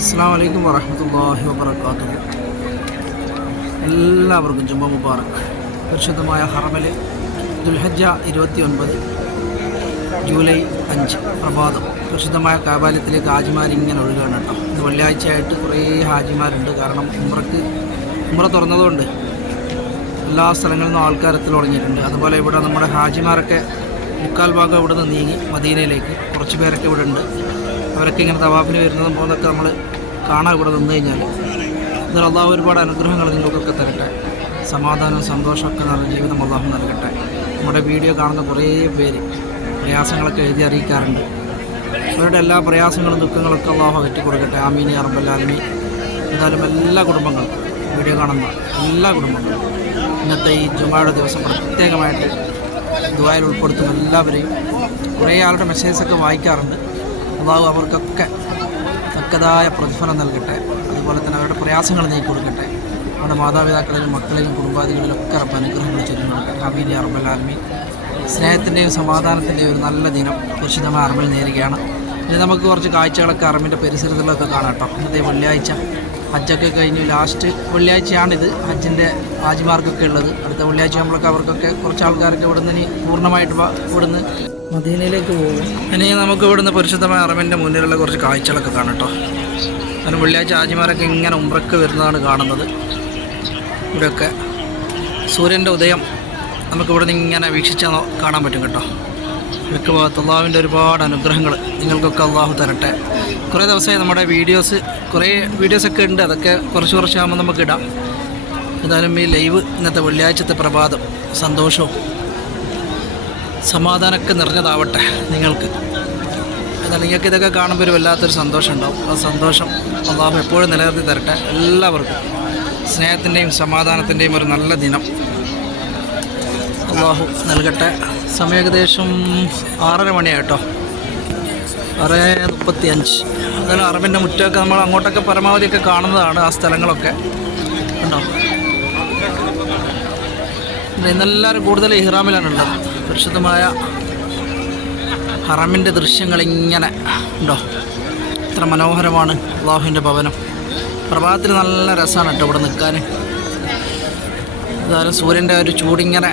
അസ്സാം വലൈക്കും വറഹമത്തല്ലാഹി വബർക്കാത്തു എല്ലാവർക്കും ജുമ്മ മുബാറക്. പരിശുദ്ധമായ ഹറമൽ ദുൽഹജ്ജ ഇരുപത്തി ഒൻപത് ജൂലൈ അഞ്ച് പ്രഭാതം. പരിശുദ്ധമായ കാബാലയത്തിലേക്ക് ഹാജിമാർ ഇങ്ങനെ ഒഴുകാണ് കേട്ടോ. ഇന്ന് വെള്ളിയാഴ്ചയായിട്ട് കുറേ ഹാജിമാരുണ്ട്. കാരണം ഉമ്രക്ക് ഉമ്ര തുറന്നതുകൊണ്ട് എല്ലാ സ്ഥലങ്ങളിൽ നിന്നും ആൾക്കാരെത്തി തുടങ്ങിയിട്ടുണ്ട്. അതുപോലെ ഇവിടെ നമ്മുടെ ഹാജിമാരൊക്കെ മുക്കാൽ ഭാഗം ഇവിടെ നിന്ന് നീങ്ങി മദീനയിലേക്ക്. കുറച്ച് പേരൊക്കെ ഇവിടെ ഉണ്ട് അവരൊക്കെ ഇങ്ങനെ തവാഫിന് വരുന്നതും പോകുന്നതൊക്കെ നമ്മൾ കാണാൻ ഇവിടെ നിന്ന് കഴിഞ്ഞാൽ എന്നാൽ അള്ളാഹു ഒരുപാട് അനുഗ്രഹങ്ങൾ നിങ്ങൾക്കൊക്കെ തരട്ടെ. സമാധാനവും സന്തോഷമൊക്കെ നല്ല ജീവിതം അള്ളാഹു നൽകട്ടെ. നമ്മുടെ വീഡിയോ കാണുന്ന കുറേ പേര് പ്രയാസങ്ങളൊക്കെ എഴുതി അറിയിക്കാറുണ്ട്. അവരുടെ എല്ലാ പ്രയാസങ്ങളും ദുഃഖങ്ങളൊക്കെ അള്ളാഹു അകറ്റി കൊടുക്കട്ടെ ആമീനി അറബല്ലാമി എന്നാലും എല്ലാ കുടുംബങ്ങളും വീഡിയോ കാണുന്ന എല്ലാ കുടുംബങ്ങളും ഇന്നത്തെ ഈ ജുമായുടെ ദിവസം പ്രത്യേകമായിട്ട് ദുബായിൽ ഉൾപ്പെടുത്തുന്ന എല്ലാവരെയും കുറേ ആളുടെ മെസ്സേജസൊക്കെ വായിക്കാറുണ്ട്. അള്ളാഹു അവർക്കൊക്കെ തക്കതായ പ്രതിഫലം നൽകട്ടെ. അതുപോലെ തന്നെ അവരുടെ പ്രയാസങ്ങൾ നീക്കി കൊടുക്കട്ടെ. അവരുടെ മാതാപിതാക്കളിലും മക്കളിലും കുടുംബാദികളിലും ഒക്കെ റബ്ബ് അനുഗ്രഹങ്ങൾ ചൊരിഞ്ഞു കൊടുക്കട്ടെ. അറബൽ ആർമി സ്നേഹത്തിന്റെയും സമാധാനത്തിന്റെയും ഒരു നല്ല ദിനം പരിശുദ്ധമായ അറബിൽ നേരുകയാണ്. ഇനി നമുക്ക് കുറച്ച് കാഴ്ചകളൊക്കെ അറബിന്റെ പരിസരത്തിലൊക്കെ കാണാം കേട്ടോ. ഇന്നത്തെ വെള്ളിയാഴ്ച. ഹജ്ജൊക്കെ കഴിഞ്ഞു. ലാസ്റ്റ് വെള്ളിയാഴ്ചയാണിത്. ഹജ്ജിന്റെ ഹാജിമാർക്കൊക്കെ ഉള്ളത്. അടുത്ത വെള്ളിയാഴ്ച നമ്മളൊക്കെ അവർക്കൊക്കെ കുറച്ച് ആൾക്കാരൊക്കെ ഇവിടുന്ന് ഇനി പൂർണമായിട്ട് ഇവിടുന്ന് മദീനയിലേക്ക് പോകും. ഇനി നമുക്ക് ഇവിടുന്ന് പരിശുദ്ധമായ അറബിന്റെ മുന്നിലുള്ള കുറച്ച് കാഴ്ചകളൊക്കെ കാണാം കേട്ടോ. കാരണം വെള്ളിയാഴ്ച ആജിമാരൊക്കെ ഇങ്ങനെ ഉമ്രക്ക് വരുന്നതാണ് കാണുന്നത്. ഇവിടെയൊക്കെ സൂര്യന്റെ ഉദയം നമുക്ക് ഇവിടുന്ന് ഇങ്ങനെ വീക്ഷിച്ചാൽ കാണാൻ പറ്റും കേട്ടോ. ഭാഗത്ത് അള്ളാഹുവിന്റെ ഒരുപാട് അനുഗ്രഹങ്ങൾ നിങ്ങൾക്കൊക്കെ അള്ളാഹു തരട്ടെ. കുറേ ദിവസമായി നമ്മുടെ വീഡിയോസ് കുറേ വീഡിയോസൊക്കെ ഉണ്ട്. അതൊക്കെ കുറച്ച് കുറച്ചാകുമ്പോൾ നമുക്ക് ഇടാം. ഏതായാലും ഈ ലൈവ് ഇന്നത്തെ വെള്ളിയാഴ്ചത്തെ പ്രഭാതം സന്തോഷവും സമാധാനമൊക്കെ നിറഞ്ഞതാവട്ടെ നിങ്ങൾക്ക്. എന്നാൽ നിങ്ങൾക്ക് ഇതൊക്കെ കാണുമ്പോൾ ഒരു വല്ലാത്തൊരു സന്തോഷം ഉണ്ടാവും. ആ സന്തോഷം അള്ളാഹു എപ്പോഴും നിലനിർത്തി തരട്ടെ എല്ലാവർക്കും. സ്നേഹത്തിന്റെയും സമാധാനത്തിന്റെയും ഒരു നല്ല ദിനം. അള്ളാഹു നൽകട്ടെ. സമയം ഏകദേശം ആറര മണിയായിട്ടോ. ആറ് മുപ്പത്തി അഞ്ച് അങ്ങനെ അറബിന്റെ മുറ്റമൊക്കെ നമ്മൾ അങ്ങോട്ടൊക്കെ പരമാവധിയൊക്കെ കാണുന്നതാണ് ആ സ്ഥലങ്ങളൊക്കെ. ഉണ്ടോ ഇന്നെല്ലാവരും കൂടുതൽ ഇഹ്റാമിലാണുള്ളത് പരിശുദ്ധമായ ഹറമിന്റെ ദൃശ്യങ്ങൾ ഇങ്ങനെ ഉണ്ടോ? ഇത്ര മനോഹരമാണ് അള്ളാഹുവിന്റെ ഭവനം. പ്രഭാതത്തിൽ നല്ല രസമാണ് കേട്ടോ ഇവിടെ നിൽക്കാൻ. എന്തായാലും സൂര്യന്റെ ഒരു ചൂടിങ്ങനെ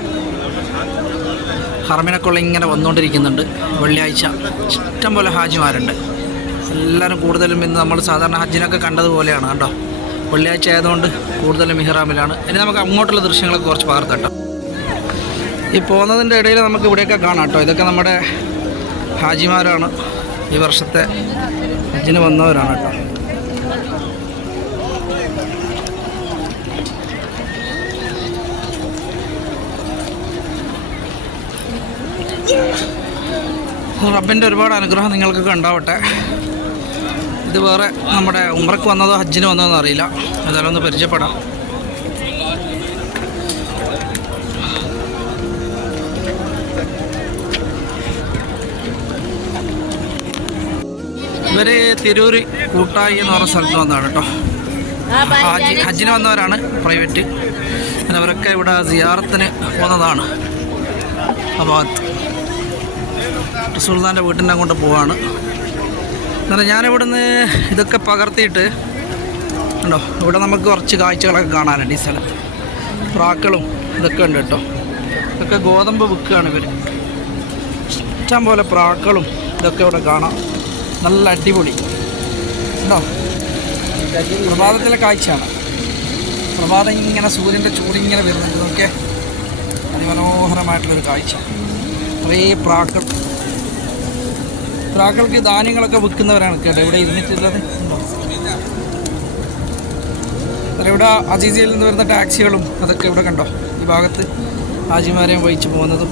ഹറമിനൊക്കെയുള്ള ഇങ്ങനെ വന്നുകൊണ്ടിരിക്കുന്നുണ്ട്. വെള്ളിയാഴ്ച. ഇഷ്ടം പോലെ ഹാജിമാരുണ്ട്. എല്ലാവരും കൂടുതലും ഇന്ന് നമ്മൾ സാധാരണ ഹജ്ജിനൊക്കെ കണ്ടതുപോലെയാണ് കേട്ടോ. വെള്ളിയാഴ്ച ആയതുകൊണ്ട് കൂടുതലും മിഹ്റാമിലാണ്. ഇനി നമുക്ക് അങ്ങോട്ടുള്ള ദൃശ്യങ്ങളൊക്കെ കുറച്ച് പകർത്തട്ടോ ഈ പോകുന്നതിന്റെ ഇടയിൽ നമുക്ക് ഇവിടെയൊക്കെ കാണാം കേട്ടോ. ഇതൊക്കെ നമ്മുടെ ഹാജിമാരാണ്. ഈ വർഷത്തെ ഹജ്ജിന് വന്നവരാണ് കേട്ടോ. റബ്ബിന്റെ ഒരുപാട് അനുഗ്രഹം നിങ്ങൾക്കൊക്കെ ഉണ്ടാവട്ടെ ഇത് വേറെ നമ്മുടെ ഉമ്രക്ക് വന്നതോ ഹജ്ജിന് വന്നതോ എന്നറിയില്ല. ഏതായാലും ഒന്ന് പരിചയപ്പെടാം. ഇവർ തിരൂര് കൂട്ടായി എന്ന് പറഞ്ഞ സ്ഥലത്ത് വന്നതാണ് കേട്ടോ. ഹാജി ഹജ്ജിന് വന്നവരാണ് പ്രൈവറ്റ്. പിന്നെ അവരൊക്കെ ഇവിടെ സിയാറത്തിന് വന്നതാണ് അപ്പോൾ സുൽത്താന്റെ വീട്ടിന്റെ അങ്ങോട്ട് പോവാണ്. എന്നാൽ ഞാനിവിടുന്ന് ഇതൊക്കെ പകർത്തിയിട്ട് ഉണ്ടോ ഇവിടെ നമുക്ക് കുറച്ച് കാഴ്ചകളൊക്കെ കാണാനുണ്ട് ഈ സ്ഥലത്ത്. പ്രാക്കളും ഇതൊക്കെ ഉണ്ട് കേട്ടോ. ഇതൊക്കെ ഗോതമ്പ് വിൽക്കുകയാണ് ഇവർ ഇഷ്ടം പോലെ പ്രാക്കളും ഇതൊക്കെ ഇവിടെ കാണാം. നല്ല അടിപൊളി. ഉണ്ടോ പ്രഭാതത്തിലെ കാഴ്ചയാണ്. പ്രഭാതം ഇങ്ങനെ സൂര്യന്റെ ചൂടിങ്ങനെ വരുന്നുണ്ട് ഓക്കെ അതിമനോഹരമായിട്ടുള്ളൊരു കാഴ്ച. കുറേ പ്രാക്കൾ പ്രാക്കൾക്ക് ധാന്യങ്ങളൊക്കെ വിൽക്കുന്നവരാണ് കേട്ടോ ഇവിടെ ഇരുന്നിട്ടുള്ളത്. ഇവിടെ അജീസിയിൽ നിന്ന് വരുന്ന ടാക്സികളും അതൊക്കെ ഇവിടെ കണ്ടോ? ഈ ഭാഗത്ത് ഹാജിമാരെയും വഹിച്ചു പോകുന്നതും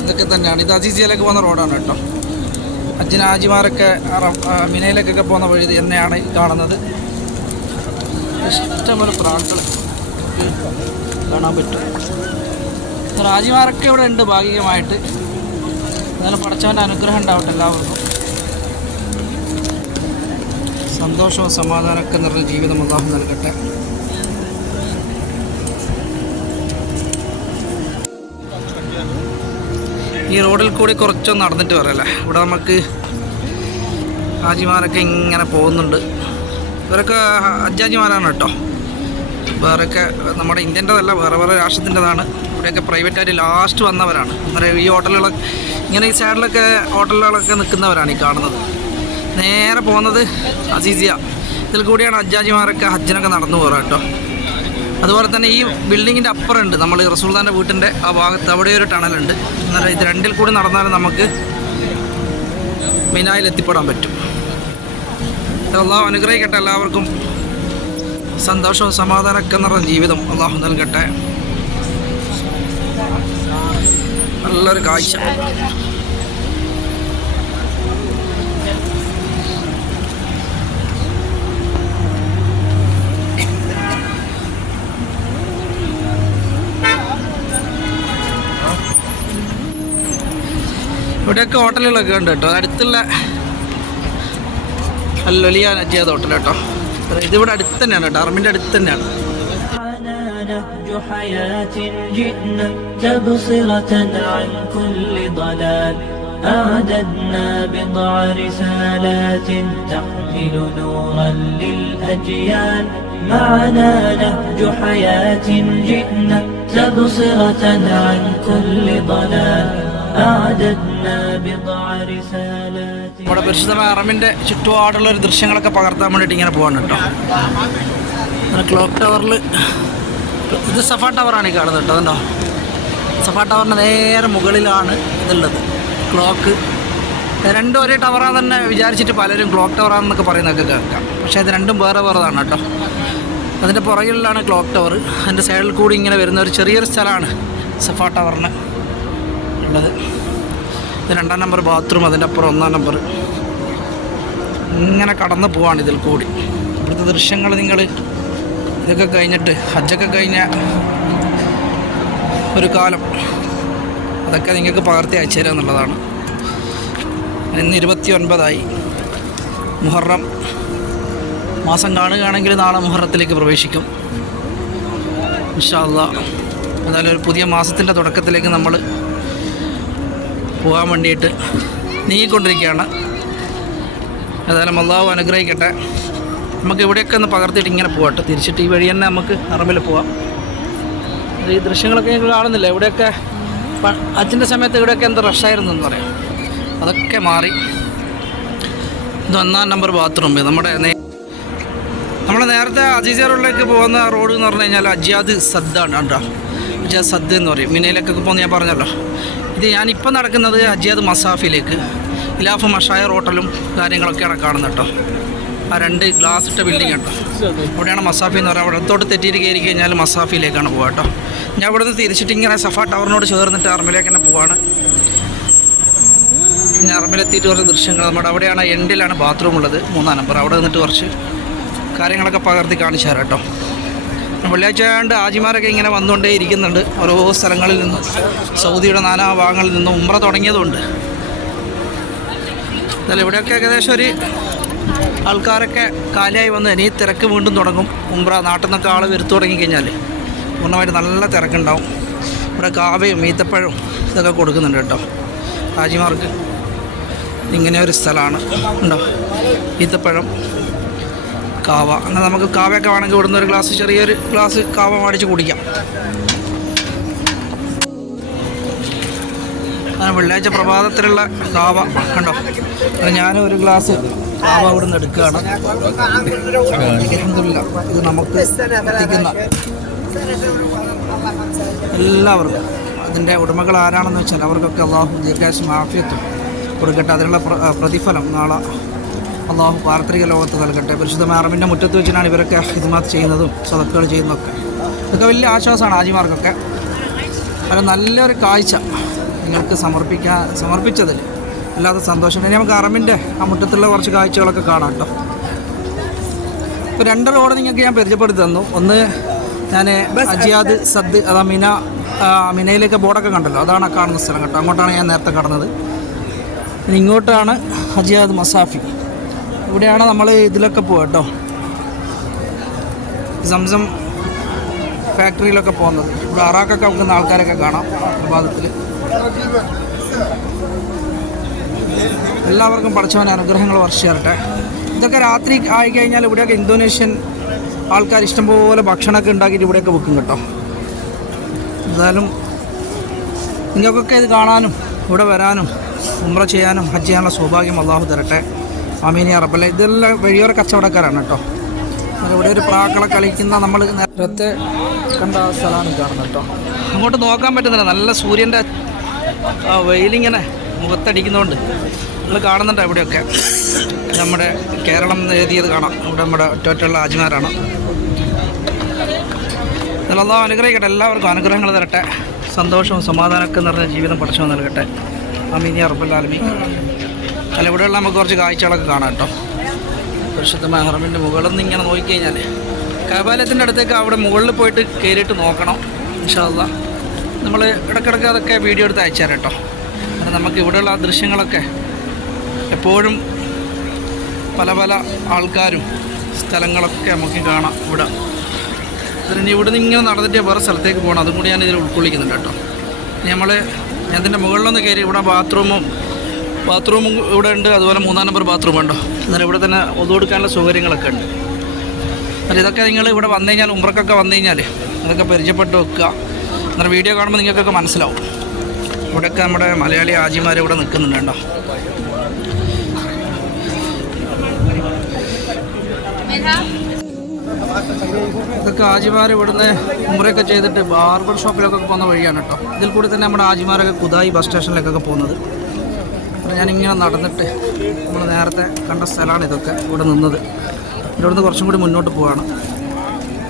ഇതൊക്കെ തന്നെയാണ്. ഇത് അജീസിയിലേക്ക് പോകുന്ന റോഡാണ് കേട്ടോ. അജ്ജിന് ഹാജിമാരൊക്കെ അറ- മിനയിലേക്കൊക്കെ പോകുന്ന വഴി എന്നെയാണ് കാണുന്നത്. ഇഷ്ടംപോലെ പ്രാക്കൾ കാണാൻ പറ്റും. രാജിമാരൊക്കെ ഇവിടെ ഉണ്ട് ഭാഗികമായിട്ട്. എന്നാലും പടച്ചവന്റെ അനുഗ്രഹം ഉണ്ടാവട്ടെ എല്ലാവർക്കും. സന്തോഷവും സമാധാനമൊക്കെ നിറഞ്ഞ ജീവിതം അള്ളാഹു നൽകട്ടെ. ഈ റോഡിൽ കൂടി കുറച്ചൊന്ന് നടന്നിട്ട് വരല്ലേ? ഇവിടെ നമുക്ക് ഹാജിമാരൊക്കെ ഇങ്ങനെ പോകുന്നുണ്ട്. ഇവരൊക്കെ അജാജിമാരാണ് കേട്ടോ. വേറെയൊക്കെ നമ്മുടെ ഇന്ത്യന്റെതല്ല വേറെ വേറെ രാഷ്ട്രത്തിന്റെതാണ്. ഇവിടെയൊക്കെ പ്രൈവറ്റായിട്ട് ലാസ്റ്റ് വന്നവരാണ്. അന്നേരം ഈ ഹോട്ടലുകളൊക്കെ ഇങ്ങനെ ഈ സൈഡിലൊക്കെ ഹോട്ടലുകളൊക്കെ നിൽക്കുന്നവരാണ് ഈ കാണുന്നത്. നേരെ പോകുന്നത് അസീസിയ. ഇതിൽ കൂടിയാണ് ഹജ്ജാജിമാരൊക്കെ ഹജ്ജിനൊക്കെ നടന്നു പോകാറ് കേട്ടോ. അതുപോലെ തന്നെ ഈ ബിൽഡിങ്ങിന്റെ അപ്പുറമുണ്ട്. നമ്മൾ റസൂൽദാന്റെ വീട്ടിന്റെ ആ ഭാഗത്ത് അവിടെ ഒരു ടണലുണ്ട് എന്നാൽ ഇത് രണ്ടിൽ കൂടി നടന്നാലും നമുക്ക് മിനായിൽ എത്തിപ്പെടാൻ പറ്റും. അള്ളാഹു അനുഗ്രഹിക്കട്ടെ എല്ലാവർക്കും. സന്തോഷവും സമാധാനമൊക്കെ നിറഞ്ഞ ജീവിതം അള്ളാഹു നൽകട്ടെ. നല്ലൊരു കാഴ്ച. ഇവിടെയൊക്കെ ഹോട്ടലുകളൊക്കെ ഉണ്ട് കേട്ടോ അടുത്തുള്ള അല്ലൊലിയ നജിയാദ് ഹോട്ടൽ കേട്ടോ ഇതിവിടെ അടുത്ത് തന്നെയാണ് കേട്ടോ അറമിൻ്റെ അടുത്ത് തന്നെയാണ് معنا نهج حياة جئنا تبصرة عن كل ضلال أعددنا بضع رسالات تحمل نورا للأجيال معنا نهج حياة جئنا تبصرة عن كل ضلال أعددنا بضع رسالات നമ്മുടെ പരിശുദ്ധമായ അറമിന്റെ ചുറ്റുപാടുള്ള ഒരു ദൃശ്യങ്ങളൊക്കെ പകർത്താൻ വേണ്ടിയിട്ട് ഇങ്ങനെ പോകാൻ കേട്ടോ. ക്ലോക്ക് ടവറിൽ ഇത് സഫ ടവറാണ് ഈ കാണുന്നത് കേട്ടോ അതുണ്ടോ സഫ ടവറിന് നേരെ മുകളിലാണ് ഇതുള്ളത്. ക്ലോക്ക്. രണ്ടും ഒരേ ടവറാന്ന് തന്നെ വിചാരിച്ചിട്ട് പലരും ക്ലോക്ക് ടവറാണെന്നൊക്കെ പറയുന്നതൊക്കെ കേൾക്കാം. പക്ഷേ ഇത് രണ്ടും വേറെ വേറെതാണ് കേട്ടോ. അതിന്റെ പുറകിലാണ് ക്ലോക്ക് ടവർ അതിന്റെ സൈഡിൽ കൂടി ഇങ്ങനെ വരുന്ന ഒരു ചെറിയൊരു സ്ഥലമാണ് സഫ ടവറിന്. ഉള്ളത്. ഇത് രണ്ടാം നമ്പർ ബാത്റൂം അതിന്റെ അപ്പുറം ഒന്നാം നമ്പർ ഇങ്ങനെ കടന്നു പോവാണ് ഇതിൽ കൂടി. ഇവിടുത്തെ ദൃശ്യങ്ങൾ നിങ്ങൾ ഇതൊക്കെ കഴിഞ്ഞിട്ട് ഹജ്ജൊക്കെ കഴിഞ്ഞ ഒരു കാലം അതൊക്കെ നിങ്ങൾക്ക് പകർത്തി അയച്ചു തരാം എന്നുള്ളതാണ്. ഇന്ന് ഇരുപത്തി ഒൻപതായി മുഹറം മാസം കാണുകയാണെങ്കിൽ നാളെ മുഹറത്തിലേക്ക് പ്രവേശിക്കും. ഇൻഷാല്ല എന്നാലും ഒരു പുതിയ മാസത്തിന്റെ തുടക്കത്തിലേക്ക് നമ്മൾ പോകാൻ വേണ്ടിയിട്ട് നീങ്ങിക്കൊണ്ടിരിക്കുകയാണ്. ഏതായാലും അള്ളാഹു അനുഗ്രഹിക്കട്ടെ. നമുക്ക് ഇവിടെയൊക്കെ ഒന്ന് പകർത്തിയിട്ട് ഇങ്ങനെ പോകട്ടെ തിരിച്ചിട്ട് ഈ വഴി തന്നെ നമുക്ക് അറമ്പിൽ പോവാം. ഈ ദൃശ്യങ്ങളൊക്കെ ഞങ്ങൾ കാണുന്നില്ല. ഇവിടെയൊക്കെ അച്ഛന്റെ സമയത്ത് ഇവിടെയൊക്കെ എന്ത് റഷായിരുന്നു എന്ന് പറയാം. അതൊക്കെ മാറി. ഇത് ഒന്നാം നമ്പർ ബാത്റൂം നമ്മുടെ നമ്മൾ നേരത്തെ അജീസിയ റോഡിലേക്ക് പോകുന്ന റോഡ് എന്ന് പറഞ്ഞു കഴിഞ്ഞാൽ അജിയാദ് സദ്ദാണ് കേട്ടോ. അജിയാദ് സദ്ദ എന്ന് പറയും. മിനയിലൊക്കെ പോകുന്ന ഞാൻ പറഞ്ഞല്ലോ. ഇത് ഞാനിപ്പോൾ നടക്കുന്നത് അജിയാദ് മസാഫിലേക്ക്. ഇലാഫ് മഷായ ഹോട്ടലും കാര്യങ്ങളൊക്കെയാണ് കാണുന്നത് കേട്ടോ. ആ രണ്ട് ഗ്ലാസ് ഇട്ട ബിൽഡിംഗ് കേട്ടോ. ഇവിടെയാണ് മസാഫി എന്ന് പറയുന്നത്. അവിടെ അടുത്തോട്ട് തെറ്റിയിട്ട് കയറി കഴിഞ്ഞാൽ മസാഫിയിലേക്കാണ് പോവുക കേട്ടോ. ഞാൻ ഇവിടെ നിന്ന് തിരിച്ചിട്ട് ഇങ്ങനെ സഫ ടവറിനോട് ചേർന്നിട്ട് അറമിലേക്ക് തന്നെ പോവാണ്. പിന്നെ അറമിലെത്തിയിട്ട് കുറച്ച് ദൃശ്യങ്ങൾ നമ്മുടെ അവിടെയാണ് എൻഡിലാണ് ബാത്റൂം ഉള്ളത് മൂന്നാം നമ്പർ അവിടെ നിന്നിട്ട് കുറച്ച് കാര്യങ്ങളൊക്കെ പകർത്തി കാണിച്ചു തരാം കേട്ടോ. വെള്ളിയാഴ്ച ആണ്ട് ആജിമാരൊക്കെ ഇങ്ങനെ വന്നുകൊണ്ടേ ഇരിക്കുന്നുണ്ട്. ഓരോ സ്ഥലങ്ങളിൽ നിന്നും. സൗദിയുടെ നാനാ ഭാഗങ്ങളിൽ നിന്നും ഉമ്ര തുടങ്ങിയതുകൊണ്ട്. എന്നാലും ഇവിടെയൊക്കെ ഏകദേശം ഒരു ആൾക്കാരൊക്കെ കാലിയായി വന്ന് ഇനി തിരക്ക് വീണ്ടും തുടങ്ങും. ഉമ്ര നാട്ടിൽ നിന്നൊക്കെ ആൾ വരുത്തു തുടങ്ങിക്കഴിഞ്ഞാൽ പൂർണമായിട്ട് നല്ല തിരക്കുണ്ടാവും. ഇവിടെ കാവയും ഈത്തപ്പഴവും ഇതൊക്കെ കൊടുക്കുന്നുണ്ട് കേട്ടോ. ഹാജിമാർക്ക് ഇങ്ങനെ ഒരു സ്ഥലമാണ്. ഉണ്ടോ? ഈത്തപ്പഴം. കാവ. എന്നാൽ നമുക്ക് കാവയൊക്കെ വേണമെങ്കിൽ ഇവിടുന്ന് ഒരു ഗ്ലാസ് ചെറിയൊരു ഗ്ലാസ് കാവ മേടിച്ച് കുടിക്കാം. അങ്ങനെ വെള്ളിയാഴ്ച പ്രഭാതത്തിലുള്ള കാവ. കണ്ടോ? ഞാനും ഒരു ഗ്ലാസ് കാവ ഇവിടുന്ന് എടുക്കുകയാണ്. ഇത് നമുക്ക് എത്തിക്കുന്ന എല്ലാവർക്കും. അതിന്റെ ഉടമകൾ ആരാണെന്ന് വെച്ചാൽ അവർക്കൊക്കെ അള്ളാഹു ദീർഘാശം ആഫിയത്തും കൊടുക്കട്ടെ. അതിനുള്ള പ്രതിഫലം നാളെ അള്ളാഹു പാർത്തിക ലോകത്ത് നൽകട്ടെ. പരിശുദ്ധ മാറമിന്റെ മുറ്റത്ത് വെച്ചിട്ടാണ് ഇവരൊക്കെ ഹിദ്മാത്ത് ചെയ്യുന്നതും സദക്കുകൾ ചെയ്യുന്നതൊക്കെ. ഇതൊക്കെ വലിയ ആശ്വാസമാണ് ആജിമാർക്കൊക്കെ. അവരെ നല്ലൊരു കാഴ്ച നിങ്ങൾക്ക് സമർപ്പിക്കാൻ സമർപ്പിച്ചതിൽ. അല്ലാതെ സന്തോഷം. ഇനി നമുക്ക് അറമിന്റെ ആ മുറ്റത്തുള്ള കുറച്ച് കാഴ്ചകളൊക്കെ കാണാം കേട്ടോ. ഇപ്പോൾ രണ്ട് റോഡ് നിങ്ങൾക്ക് ഞാൻ പരിചയപ്പെടുത്തി തന്നു. ഒന്ന് ഞാൻ അജിയാദ് സദ് അതാ മിന മിനയിലേക്ക് ബോർഡൊക്കെ കണ്ടല്ലോ. അതാണ് കാണുന്ന സ്ഥലം കേട്ടോ. അങ്ങോട്ടാണ് ഞാൻ നേരത്തെ കടന്നത്. ഇനി ഇങ്ങോട്ടാണ് അജിയാദ് മസാഫി. ഇവിടെയാണ് നമ്മൾ ഇതിലൊക്കെ പോവുക കേട്ടോ. സംസം ഫാക്ടറിയിലൊക്കെ പോകുന്നത്. ഇവിടെ അറാക്കൊക്കെ നമുക്ക് ആൾക്കാരൊക്കെ കാണാം പ്രഭാതത്തിൽ എല്ലാവർക്കും പഠിച്ചവൻ അനുഗ്രഹങ്ങൾ വർഷിയാറട്ടെ ഇതൊക്കെ രാത്രി ആയിക്കഴിഞ്ഞാൽ ഇവിടെയൊക്കെ ഇന്തോനേഷ്യൻ ആൾക്കാർ ഇഷ്ടംപോലെ ഭക്ഷണമൊക്കെ ഉണ്ടാക്കിയിട്ട് ഇവിടെയൊക്കെ വെക്കും കേട്ടോ. എന്തായാലും നിങ്ങൾക്കൊക്കെ ഇത് കാണാനും ഇവിടെ വരാനും ഉമ്ര ചെയ്യാനും ഹജ്ജ് ചെയ്യാനുള്ള സൗഭാഗ്യം അള്ളാഹു തരട്ടെ. അമീനി അറബല്ല ഇതെല്ലാം വഴിയോര കച്ചവടക്കാരാണ് കേട്ടോ. ഇവിടെ ഒരു പ്രാക്കളെ കളിക്കുന്ന നമ്മൾ നേരത്തെ കണ്ട സ്ഥലമാണ് കാണുന്നത് കേട്ടോ. അങ്ങോട്ട് നോക്കാൻ പറ്റുന്നില്ല. നല്ല സൂര്യന്റെ വെയിലിങ്ങനെ മുഖത്തടിക്കുന്നതുകൊണ്ട് നമ്മൾ കാണുന്നുണ്ട് ഇവിടെയൊക്കെ നമ്മുടെ കേരളം എഴുതിയത് കാണാം. ഇവിടെ നമ്മുടെ ഒറ്റൊറ്റുള്ള അജ്മാരാണ് നല്ല അനുഗ്രഹിക്കട്ടെ. എല്ലാവർക്കും അനുഗ്രഹങ്ങൾ തരട്ടെ. സന്തോഷവും സമാധാനമൊക്കെ നിറഞ്ഞ ജീവിതം പഠിച്ചു നൽകട്ടെ. അമീനി അറബുല്ലാലമി അല്ല ഇവിടെയുള്ള നമുക്ക് കുറച്ച് കാഴ്ചകളൊക്കെ കാണാം കേട്ടോ. പുരുഷത്തെ ഹറമിന്റെ മുകളിൽ നിന്ന് ഇങ്ങനെ നോക്കിക്കഴിഞ്ഞാൽ കപാലത്തിന്റെ അടുത്തേക്ക് അവിടെ മുകളിൽ പോയിട്ട് കയറിയിട്ട് നോക്കണം ഇൻഷാല്ല നമ്മൾ ഇടയ്ക്കിടയ്ക്ക് അതൊക്കെ വീഡിയോ എടുത്ത് അയച്ചു തരാം കേട്ടോ. കാരണം നമുക്ക് ഇവിടെയുള്ള ആ ദൃശ്യങ്ങളൊക്കെ എപ്പോഴും പല പല ആൾക്കാരും സ്ഥലങ്ങളൊക്കെ നമുക്ക് കാണാം ഇവിടെ. അതിന് ഇവിടെ നിന്ന് ഇങ്ങനെ നടന്നിട്ട് വേറെ സ്ഥലത്തേക്ക് പോകണം. അതും കൂടി ഞാൻ ഇതിൽ ഉൾക്കൊള്ളിക്കുന്നുണ്ട് കേട്ടോ. നമ്മൾ ഞാൻ ഇതിന്റെ മുകളിലൊന്ന് കയറി ഇവിടെ ബാത്റൂമും ബാത്റൂമും ഇവിടെ ഉണ്ട് അതുപോലെ മൂന്നാം നമ്പർ ബാത്റൂം ഉണ്ടോ? എന്നാൽ ഇവിടെ തന്നെ ഒതു കൊടുക്കാനുള്ള സൗകര്യങ്ങളൊക്കെ ഉണ്ട്. എന്നാൽ ഇതൊക്കെ നിങ്ങൾ ഇവിടെ വന്നു കഴിഞ്ഞാൽ ഉമ്രക്കൊക്കെ വന്നു കഴിഞ്ഞാൽ അതൊക്കെ പരിചയപ്പെട്ട് വെക്കുക. എന്നാൽ വീഡിയോ കാണുമ്പോൾ നിങ്ങൾക്കൊക്കെ മനസ്സിലാവും. ഇവിടെയൊക്കെ നമ്മുടെ മലയാളി ആജിമാർ ഇവിടെ നിൽക്കുന്നുണ്ട് കേട്ടോ ഇതൊക്കെ ആജിമാർ ഇവിടുന്ന് ഉമ്രയൊക്കെ ചെയ്തിട്ട് ബാർബർ ഷോപ്പിലൊക്കെ പോകുന്ന വഴിയാണ് കേട്ടോ. ഇതിൽ കൂടി തന്നെ നമ്മുടെ ആജിമാരൊക്കെ കുതായി ബസ് സ്റ്റേഷനിലേക്കൊക്കെ പോകുന്നത്. അപ്പോൾ ഞാനിങ്ങനെ നടന്നിട്ട് നമ്മൾ നേരത്തെ കണ്ട സ്ഥലമാണ് ഇതൊക്കെ ഇവിടെ നിന്നത്. ഇവിടെ നിന്ന് കുറച്ചും കൂടി മുന്നോട്ട് പോവാണ്.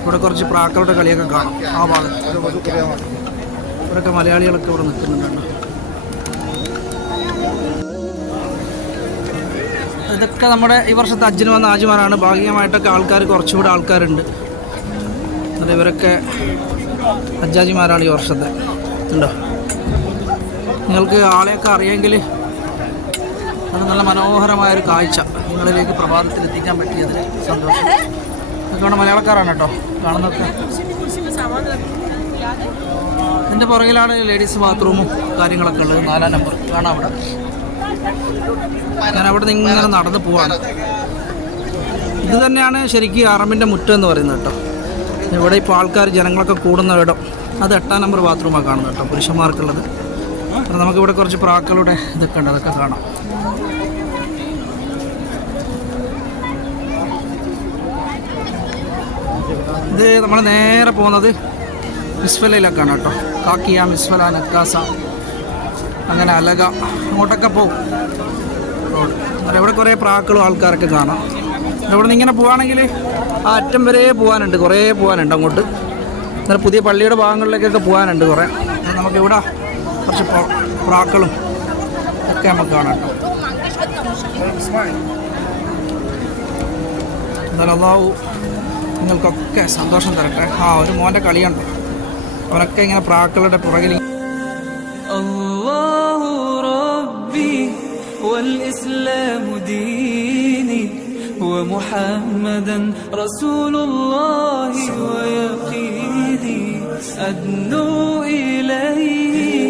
ഇവിടെ കുറച്ച് പ്രാക്കളുടെ കളിയൊക്കെ കാണാം. ആ ഭാഗത്ത്. ഇവരൊക്കെ മലയാളികളൊക്കെ ഇവിടെ നിൽക്കുന്നുണ്ട് ഇതൊക്കെ നമ്മുടെ ഈ വർഷത്തെ അജ്ജിന് വന്ന ആജിമാരാണ്. ഭാഗികമായിട്ടൊക്കെ ആൾക്കാർ കുറച്ചുകൂടെ ആൾക്കാരുണ്ട്. അല്ല ഇവരൊക്കെ അജ്ജാജിമാരാണ് ഈ വർഷത്തെ. ഉണ്ടോ നിങ്ങൾക്ക് ആളെയൊക്കെ അറിയെങ്കിൽ അത് നല്ല മനോഹരമായ ഒരു കാഴ്ച നിങ്ങളിലേക്ക് പ്രഭാതത്തിൽ എത്തിക്കാൻ പറ്റിയതിൽ സന്തോഷം. ഇതൊക്കെ മലയാളക്കാരാണ് കേട്ടോ കാണുന്നൊക്കെ എന്റെ പുറകിലാണ് ലേഡീസ് ബാത്റൂമും കാര്യങ്ങളൊക്കെ ഉള്ളത്. നാലാം നമ്പർ കാണാം അവിടെ. ഞാൻ അവിടെ നിന്ന് ഇങ്ങനെ നടന്ന് പോവാണ്. ഇത് തന്നെയാണ് ശരിക്കും അറമ്പിന്റെ മുറ്റം എന്ന് പറയുന്നത് കേട്ടോ. ഇവിടെ ഇപ്പോൾ ആൾക്കാർ ജനങ്ങളൊക്കെ കൂടുന്ന ഇടം അത് എട്ടാം നമ്പർ ബാത്റൂമാണ് കാണുന്നത് കേട്ടോ പുരുഷന്മാർക്കുള്ളത്. നമുക്കിവിടെ കുറച്ച് പ്രാക്കളുടെ ഇതൊക്കെ ഉണ്ട് അതൊക്കെ കാണാം. ഇത് നമ്മൾ നേരെ പോകുന്നത് മിസ്ഫലയിലേക്കാണ് കേട്ടോ. കാക്കിയ മിസ്ഫല നക്കാസ അങ്ങനെ അലക അങ്ങോട്ടൊക്കെ പോകും. ഇവിടെ കുറേ പ്രാക്കളും ആൾക്കാരൊക്കെ കാണാം. ഇവിടെ നിന്ന് ഇങ്ങനെ പോവുകയാണെങ്കിൽ ആ അറ്റം വരെ പോകാനുണ്ട് കുറേ പോകാനുണ്ട് അങ്ങോട്ട്. പുതിയ പള്ളിയുടെ ഭാഗങ്ങളിലേക്കൊക്കെ പോകാനുണ്ട് കുറേ. നമുക്ക് ഇവിടെ കുറച്ച് പ്ര- പ്രാക്കളും ഒക്കെ നമുക്ക് കാണാം കേട്ടോ എന്നാലും അള്ളാഹു നിങ്ങൾക്കൊക്കെ സന്തോഷം തരട്ടെ ആ ഒരു മോൻ്റെ കളിയുണ്ട് അവനൊക്കെ ഇങ്ങനെ പ്രാക്കളുടെ പുറകിൽ الله ربي والإسلام ديني ومحمدا رسول الله ويقيني أدنو إليه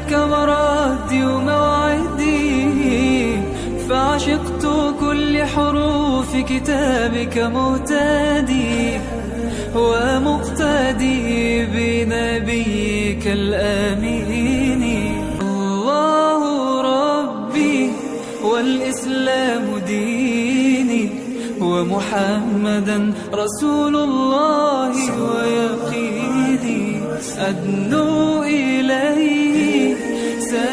إليك مرادي وموعدي فعشقت كل حروف كتابك مهتدي ومقتدي بنبيك الآمين. الله ربي والإسلام ديني ومحمدا رسول الله ويقيني أدنو إليه.